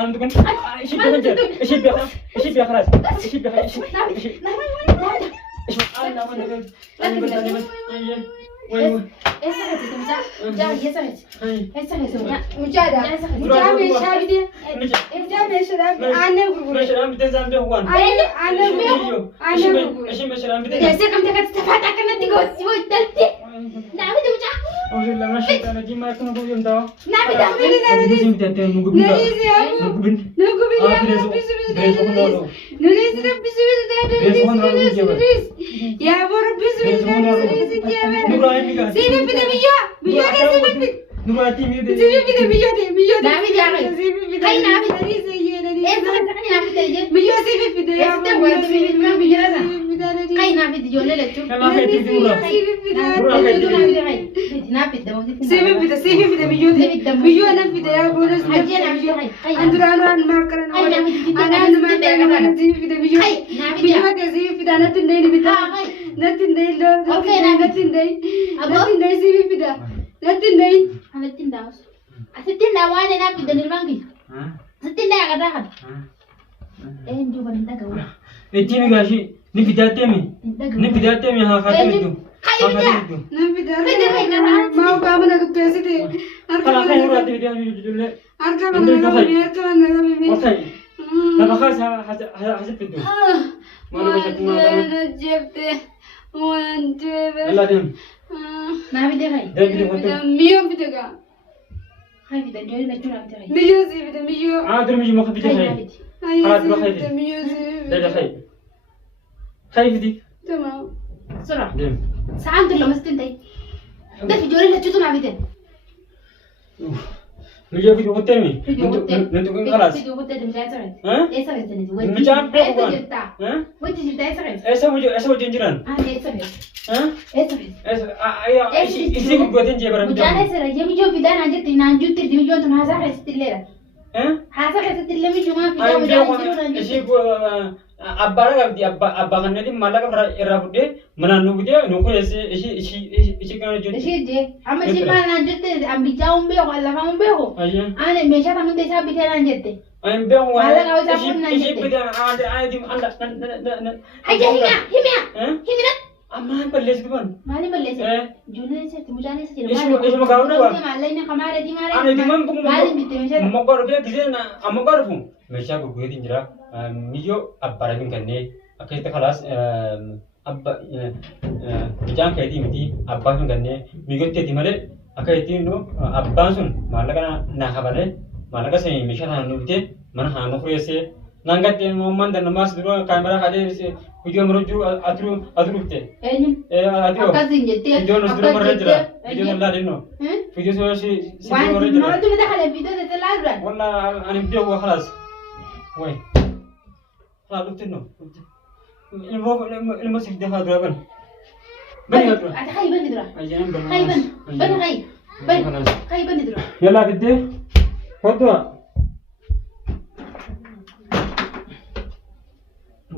خان تكون ايش بيخرج ايش بيخرج ايش بيخرج ايش بيخرج ايش انا انا وين جاب يسرت يسرت مجادا مجاب شابدي مجاب شراب انا غرغر مشرام بتزام بهوان انا غرغر ايش مشرام بتزام يا سيكم تكتفات كنا تقول تلتي نعم مجاب أعوذ بالله من الشيطان الرجيم ما يكون أبو يوم دوا نعم دام نجيب متى نقول بلا نقول يا ابو ربي سيبي في دمية مية نوراتي مية سيبي في دمية نعم يا غي هاي نعم ايه تخلي نعم تيجي مية سيبي في دمية هاي نعم تيجي ولا لا تشوف كما في تدورا سيبي في دمية مية انا في دمية بونس حاجة نعم أندرانو أن ما كرنا أنا ما كرنا نسيب في دمية مية كسيب في دانا تندي بيتا نتندي لو نتندي سيبي في دا نتندي أنا تنداوس أستندا وانا نبي دنيرمانجي أستندا يا كذا إيه نجوم نتاعه إتيمي كاشي نبيداتيمي نبيداتيمي ها خاتمتو نبيدا ما هو كامل أدوك تيسيتي خلاص خير نوراتي بيدي أنا جدولة أركب أنا نبي وصل أنا خلاص حسب بدو ما نبغى ما أنا جبت وأنت لا دم نبي ده هاي مية بدك هاي بدأ جوري نجور نبي ده هاي مية سيبي ده مية عادر ميجي ما خبيت هاي خلاص بروح هاي مية سيبي ده خير خايف دي تمام بسرعة دم ساعات لو مستنتي ده في جوري نجور نبي ده ميجي في دوتامي نتوقع خلاص في دوتة ده مجال سرعة ها إيه سرعة تنزل مجال بروح ها وين تجي ده سرعة اسمه جنجران إيه سرعة ها إيه سرعة ايوه ايش يقولون جبران مجال سرعة يوم يوم في ده نانجت نانجوت تردي يوم تنهزا حستيلة ها حاسة حستيلة مش ما في ده أنا مجال بيوم سرعة إيش نانجت يقول أبارك أبدي أبا كنا دي مالا كبر إرابودي منا نوبدي نوكو إيش كنا جوتي إيش ده أما شيء ما نانجت أم بيجاهم بيو ولا فهم بيو أيه أنا مشى تامن تيجا بيجا نانجت أنا بيوم مالا كاو إيش تامن إيش نانجت بدي أنا دي أنا هيا هيا أما بلش تبان مالي بلش جوني سير تمجاني سير إيش ما كاو نوا مالي نخمارة دي مالي أنا دي من مالي بيت مشى ما كارو بيا كذا أما كارو فم مشى بقول دي جرا ميجو أبارك من كني أكيد خلاص أبا بيجان كذي متي أبا من كني ميجو تدي ماله أكيد إنه أبا سون مالا كنا نخبره مالا كسي مشى هانو بيته من هانو خريسة نانجت مومن دنا ماس درو كاميرا هذه فيديو مرجو أدرو بيته أين أدرو أكازين جتة فيديو نصدر مرة جرا فيديو نلا دينو فيديو سوى وان مرة جرا ما تبي تدخل الفيديو ده تلعب والله أنا بديه هو خلاص وين خلاص لبتنو المسك ده هذا بن بني هذا أنت خايب بني درا أجينا بن خايب بني خايب بني خايب بني درا يلا كده خدوا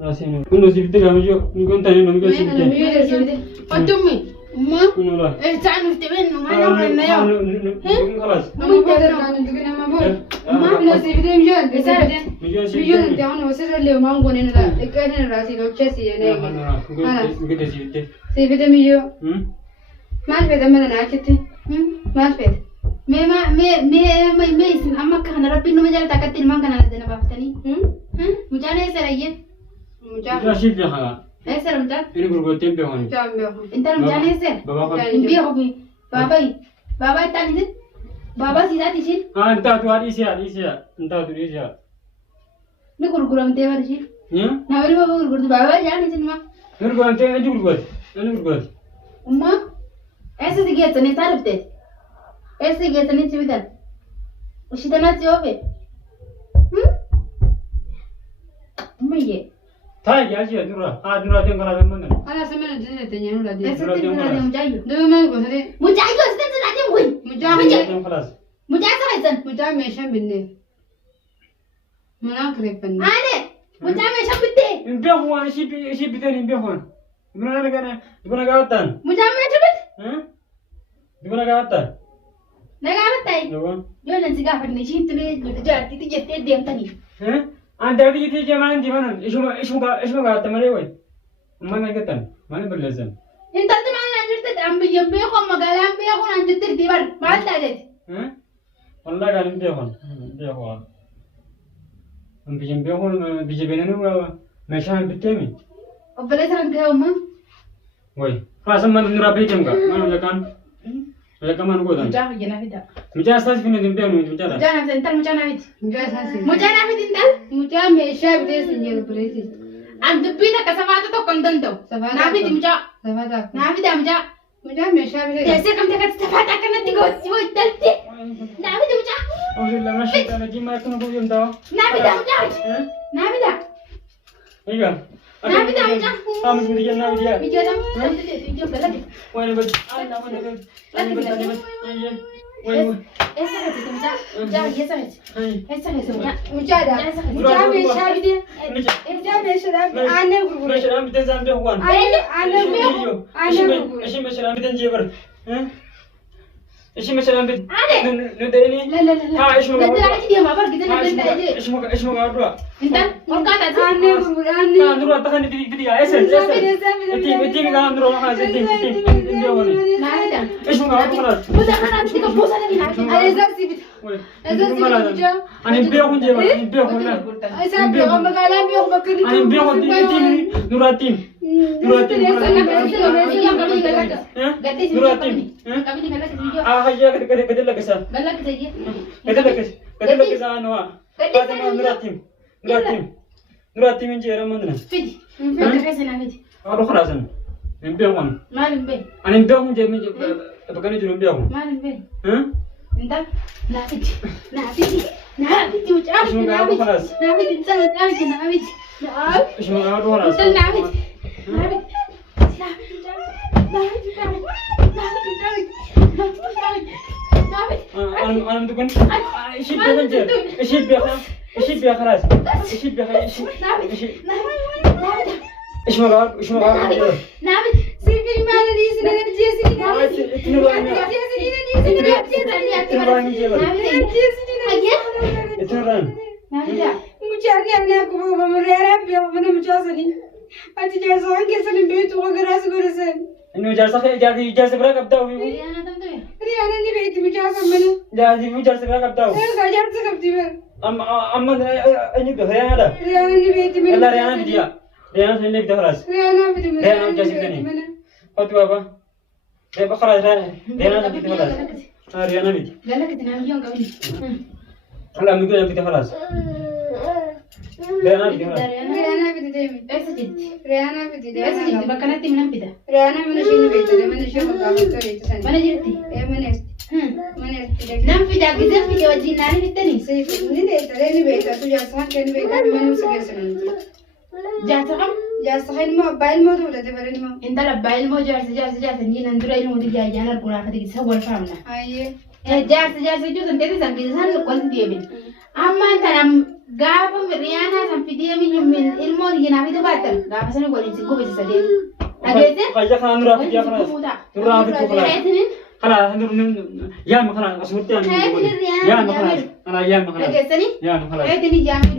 ناسين كل نسيب ده كم جو نكون تاني نمكن نسيب ده أتومي ما كنولا إيه تعرف تبين ما نقول نيا خلاص ما يقدر كانوا تقولنا ما بقول ما بنسيب ده مجال بسرعة مجال ده أنا وسير اللي ما نقول إنه لا كأنه راسي لو تشسي يعني نكون نسيب ده سيب ده ميجو ما في ده مثلا أكتي ما في ما يسمع أما كان ربي إنه مجال تكتير ما كان عندنا بافتني مجال إيه سرية مجال نسيب ده هذا إيه سر مجال ini berbuatin behon مجال بيهم أنت مجال إيه سر baba kan بيا هو بابا تاني بابا سيدا تيجي entah tu hari sia entah tu sia نقول قرام تيار تيجي ya نقول بابا قرام بابا جاني سينما berbuat ini berbuat أما ऐसे दिखे तने तारबते ऐसे दिखे तने चिवितन उसी तना चियोबे أما ये thai ya sih dura dura tengok kalau mana أنا سمعت جزء تاني ولا دي ऐसे दिन ना मुझाइयो ده ما يقول هذي मुझाइयो ऐसे दिन ना दे मुझे مجال خلاص मुझाइ سايزن مجال ميشان بني مناك ريبني أنا मुझाइ में शब्दे behon si bidan behon di mana kawatan मुझाइ में शब्द di mana kawatan Nagaa battaayi. Yoo nan si gaafanne ishiin tuni jaartiitti jettee deemtanii. Anta biyyi tee jamaan dibanan ishuma gaatte malee wayi. Mana gattan mana balleessan. Intalli maal naan jirti an biyyan beekon magaalaan beekon an jirti bar maal taateeti. Wallahi gaarin beekon beekon. An biyyan beekon biyya beenanu meeshaan bitteemi. Obboleessa kan ga'e umma. Wayi faasan mana nuraa beekam gaa mana lakaan. Lakaan mana gootan. Mucaa fayyana fida. Mucaa isaas finne hin beeknu mucaadha. Mucaa naaf intal mucaa naafiti. Mucaa naafiti intal. Mucaa meeshaa bitee sin jedhu bireeti. An dubbiin akka safaata tokko hin danda'u. Naafiti mucaa. Naafiti mucaa. Mucaa meeshaa bitee. Teessee kamtee kan safaata akkanatti gooti yoo dalti. Naafiti mucaa. Alhamdulillah masha Allah jimma akkana gootee mtaa. Naafita mucaa. Naafita. Iga. Naafita mucaa. Amis miti jenna bidiya. Bidiya ijoo galati. Wani bad. Allah wani bad. Wani bad. Wani. Esa gati mucaa. Mucaa esa gati. Esa gati mucaa. Mucaadha. Mucaa meeshaa bitee. Mucaa meeshaa aannan gurgure. Meeshaan biteen saan beeku waan. Aannan gurgure. Aannan gurgure. Ishi meeshaan biteen jeebar. Ishi meeshaan bit. Ade. Nudeni. La. Ha ishi Gati lagi dia mabar kita nak ganda aja. Ishi magaa dura. Intan, orka tak sih? Aannan gurgure. Aannan. Ha nuru atakan bidiya. Esen. Iti gaa nuru ha iti. Wani. Naafita. Ishi magaa dura. Muda kan nanti kau bosan lagi naafita. Ada saksi bitee. Ada saksi mucaa. Ani beekun jeebar. Ani beekun na. Isaan beeku magaalaan beeku bakka inni. Ani beekun iti nuratiin. Nuratiin. Nuratiin. Kami ni galak video. Ah hayya gede lagasa. Galak saja. Gede lagasa anwa. Fatima Nuratiin injeera mandana. Fidi. Fidi kasi na fidi. Ado khalasan. Min beekun. Malim be. Ani beekun jeemin bakani jiru beekun. Malim be. Hah? Intan. Naafiti. Mucaa. Ishi magaa ado khalas. Naafiti. Intan mucaa naafiti. Ishi magaa ado khalas. Intan naafiti. Anam tukan. Ishi beekun jeer. Ishi beekun. Ishi beekun khalas. Ishi beekun. Ishi magaa. Sirbi maal dhiisne jeesini mucaan yaanaa kuma bamreeraa beeku mana mucaasanii ati jaarsawwan keessanii beektu wagaraas godhasan Inu jaarsa bira qabdaa ofii. riyaana ni beekti mucaasan mana Jaarsa bira qabdaa ofii. erga jaarsa qabdi bara Amma eenyu beeka Riyaanaadha. riyaana ni beekti mana Yalla Riyaana bidiya. Riyaana sun illee bita khalas. riyaana biti mana Riyaana jaasifanii. Fatu baba. Reba khalas Riyaana bita khalas. Riyaana biti. Galak kita nak yang kau ni. Allah mungkin yang bita khalas. Riyaana bita khalas. riyaana biti deemi Esa jadi. riyaana biti Esa jadi. deemi Bakal nanti minum pida. riyaana mana ishee ni beektu mana ishee maqaafattu beektu sani Mana jadi? mana esti Nam pida kita pida wajib nari kita ni. ni deettare ni beekta tu jaarsahan kee ni beekta mana si geessananti Jasa kam? jaarsahan immoo abbaa ilmoo tuulate bara ilmoo Inta la bail mo jasa ni nandura ilmu di jajan ar kuna kati kita wal famna. hayyee Jasa itu sendiri sampai sana kau dia bin. Amma tanam gaafa Riyaana san fidee min ilmoo ni naaf itu batal. Gaafa sana waliin si gobe sadee. Adeete? Kaya kana nura bidiya khalas. Nura bidiya khalas. Kaitinin? Khalas yaam khalas asmurti Kaitinin Riyaana. yaam khalas. Ana yaam khalas. Adeesani? Yaam khalas. Kaitinin jaamil.